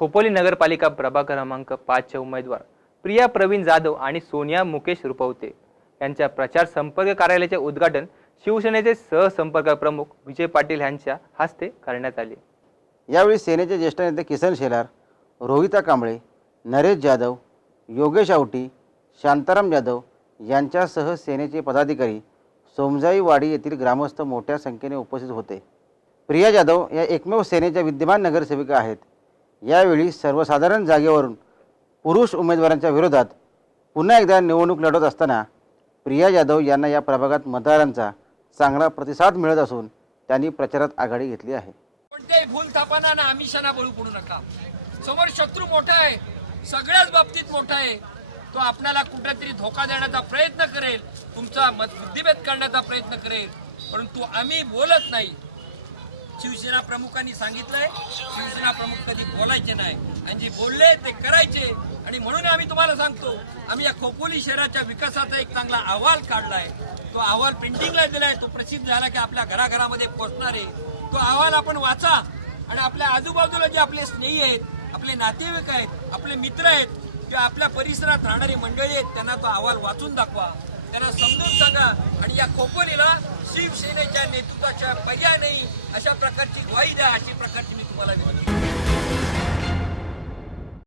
खोपोली नगरपालिका प्रभाग क्रमांक पाचचे उमेदवार प्रिया प्रवीण जाधव आणि सोनिया मुकेश रुपवते. यांच्या प्रचार संपर्क कार्यालयाचे उद्घाटन शिवसेनेचे सहसंपर्क प्रमुख विजय पाटील यांच्या हस्ते करण्यात आले. यावेळी सेनेचे ज्येष्ठ नेते किसन शेलार रोहिता कांबळे नरेश जाधव योगेश आवटी शांताराम जाधव यांच्यासह सेनेचे पदाधिकारी सोमजाईवाडी येथील ग्रामस्थ मोठ्या संख्येने उपस्थित होते. प्रिया जाधव या एकमेव सेनेच्या विद्यमान नगरसेविका आहेत. यावेळी सर्वसाधारण जागेवरून पुरुष उमेदवारांच्या विरोधात पुन्हा एकदा निवडणूक लढवत असताना प्रिया जाधव यांना या प्रभागात मतदारांचा चांगला प्रतिसाद मिळत असून त्यांनी प्रचारात आघाडी घेतली आहे. कोणत्याही भूल थापांना ना आमिषांना बळू पडू नका. समोर शत्रू मोठा आहे सगळ्याच बाबतीत मोठा आहे. तो आपल्याला कुठेतरी धोका देण्याचा प्रयत्न करेल तुमचा मत बुद्धिभेद करण्याचा प्रयत्न करेल परंतु आम्ही बोलत नाही. शिवसेना प्रमुखांनी सांगितलंय. शिवसेना प्रमुख कधी बोलायचे नाही. आणि जे बोलले ते करायचे. आणि म्हणून आम्ही तुम्हाला सांगतो आम्ही या खोपोली शहराच्या विकासाचा एक चांगला अहवाल काढलाय. तो अहवाल प्रिंटिंगला दिलाय. तो प्रसिद्ध झाला की आपल्या घराघरामध्ये पोहोचणार आहे. तो अहवाल आपण वाचा. आणि आपल्या आजूबाजूला जे आपले स्नेही आहेत आपले नातेवाईक आहेत आपले मित्र आहेत किंवा आपल्या परिसरात राहणारी मंडळी आहेत त्यांना तो अहवाल वाचून दाखवा. त्यांना समजून सांगा. आणि या खोपोलीला शिवसेनेच्या नेतृत्वाच्या पर्याय नाही अशा प्रकारची ग्वाही द्या अशी प्रकारची मी तुम्हाला विनंती